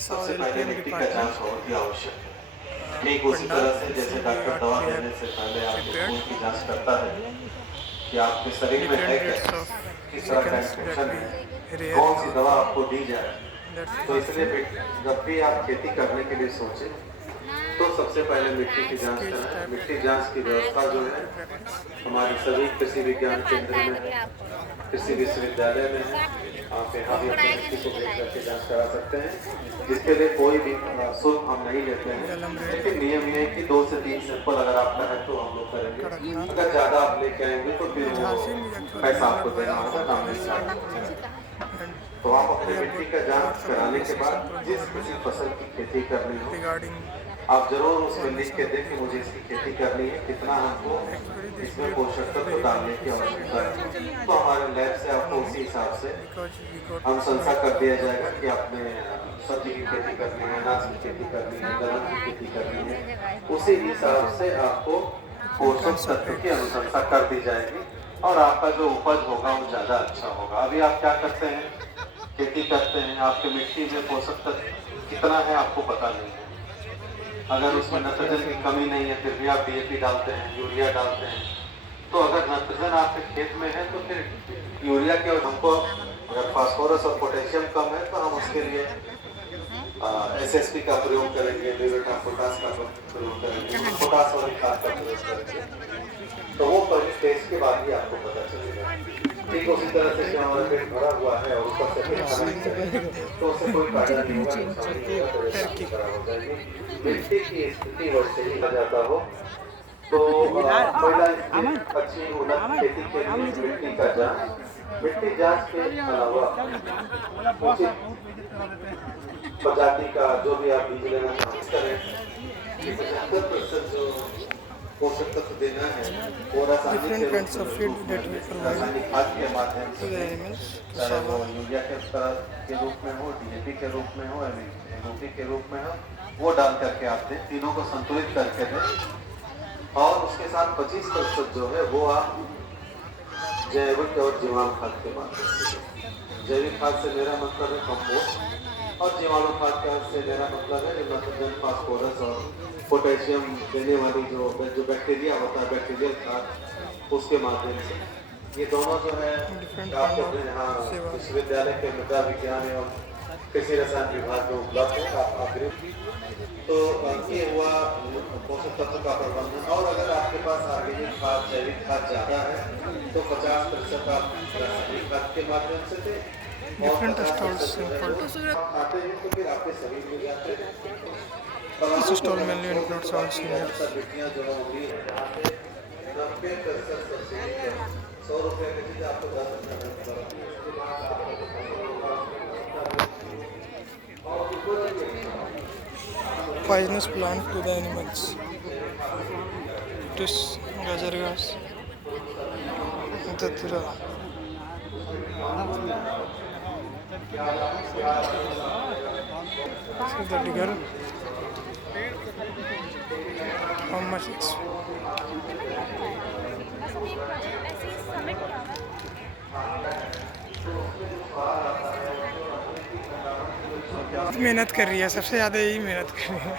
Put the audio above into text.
Midst और सबसे पहले एलपीएम मिट्टी का जांच डिपार्टमेंट, बहुत ही आवश्यक है। ठीक उसी पंडाल तरह से जैसे इसीलिए डॉक्टर 8 दवा वी आर देने से पहले आपके प्रिपेयर्ड खून की जांच करता है कि आपके शरीर में है डिफरेंट क्या, रेट्स ऑफ किस तरह का चिकन्स दैट इन्फेक्शन वी है, रेयर कौन इन सी आवर दवा फार्म, आपको दी जाए। दैट्स तो फॉर इसलिए फूड। जब भी आप खेती करने के लिए सोचें तो सबसे पहले मिट्टी की जांच स्केच कराएं। टाइप मिट्टी जांच की व्यवस्था जो है की प्रैक्टिस। हमारे सभी कृषि विज्ञान केंद्र में है, कृषि विश्वविद्यालय में है। आप यहाँ भी अपने मिट्टी को भेज करके जांच करा सकते हैं, जिसके लिए कोई भी शुल्क हम नहीं लेते हैं। जलम रेड, लेकिन नियम ये है कि 2 से 3 सैंपल अगर आपका है तो हम लोग करेंगे। कड़कनाथ, अगर ज़्यादा आप लेके आएंगे तो फिर वो झांसी में एक्चुअली पैसा आपको ब्लड देना होगा, बायोलॉजी नाम का नहीं रिसर्च चार्ज। एंड तो आप वी अपने हैव मिट्टी गॉट का जांच लॉट्स ऑफ कराने के एप्रिसिएशन बाद फ्रॉम जिस किसी गवर्नमेंट फसल की खेती करनी हो रिगार्डिंग आप जरूर उसमें लिख फॉर्मेशन के ऑफ दें कि दिस मुझे ब्रिज। इसकी खेती करनी है, कितना हमको Actually, this इसमें bridge पोषक is तत्व very डालने की beneficial in आवश्यकता our है। तो हमारे लैब से आपको उसी economy हिसाब से because we got अनुशंसा milk कर of दिया good जाएगा कि quality. आपने सब्जी की खेती करनी है, अनाज की खेती करनी है, दलहन की खेती करनी है, उसी हिसाब से आपको Different पोषक kinds of तत्व की eggs. अनुशंसा कर दी जाएगी और आपका जो उपज होगा वो ज़्यादा अच्छा होगा। अभी आप क्या करते हैं, खेती करते हैं, आपके मिट्टी में पोषक तत्व कितना है आपको पता नहीं है। अगर उसमें नाइट्रोजन की कमी नहीं है फिर भी आप डीएपी डालते हैं, यूरिया डालते हैं। तो अगर नाइट्रोजन आपके खेत में है तो फिर यूरिया के और हमको अगर फास्फोरस और पोटेशियम कम है तो हम उसके लिए एसएसपी का प्रयोग करेंगे, म्यूरेट ऑफ पोटास का प्रयोग करेंगे, पोटास वाली खाद का प्रयोग करेंगे। तो वो पहले टेस्ट के बाद ही आपको पता चलेगा। ठीक उसी तरह से जो हमारा पेट भरा हुआ है और ऊपर से फिर खाना नहीं चलेगा तो उससे कोई फायदा नहीं होगा, नुकसान नहीं होगा, परेशानी Turkey. खराब हो जाएगी। मिट्टी की स्थिति वैसे ही आ जाता हो तो पहला स्टेप अच्छी उन्नत खेती के लिए मिट्टी का जांच। मिट्टी जांच के अलावा उचित प्रजाति का जो भी आप बीज लेना करें कि 75% जो पोषक तत्व देना है वो रासायनिक Different kinds of feed रूप that में, we provide रासायनिक खाद के माध्यम to से the दें, animals to चाहे वो survive. यूरिया के रूप में हो, डीएपी के रूप में हो, एमओपी के रूप में हो, वो डाल करके आप दें, तीनों को संतुलित करके दें। और उसके साथ 25% जो है वो आप जैविक और जीवाणु खाद के माध्यम से दें। जैविक खाद से मेरा मतलब है कंपोस्ट और जीवाणु खाद का से मेरा मतलब है नाइट्रोजन, फास्फोरस और पोटेशियम देने वाली जो बैक्टीरिया होता है, बैक्टीरियल खाद, उसके माध्यम से। ये दोनों जो है Different आपको kind अपने of यहाँ सेवा. विश्वविद्यालय के मृदा विज्ञान एवं कृषि रसायन विभाग में उपलब्ध है। आप अग्रिम तो ये हुआ पोषक तत्व का प्रबंधन। और अगर आपके पास ऑर्गेनिक खाद, जैविक खाद ज़्यादा है तो 50% आप रासायनिक खाद के माध्यम से दें और Different stalls 50% in जो है front. वो आप खाते हैं तो फिर आपके शरीर में जाते हैं। This stall mainly includes all seniors. मिट्टियाँ जो है उगली है जहाँ पे 90% सब्सिडी है, 100 रुपये की चीज़ आपको 10 रुपये में मिलेगी। उसके बाद आपका जो फसल होगा और Poisonous plant to the animals. It is gajar grass. Datura. This is the digger. How much it's मेहनत कर रही है, सबसे ज़्यादा यही मेहनत कर रही है।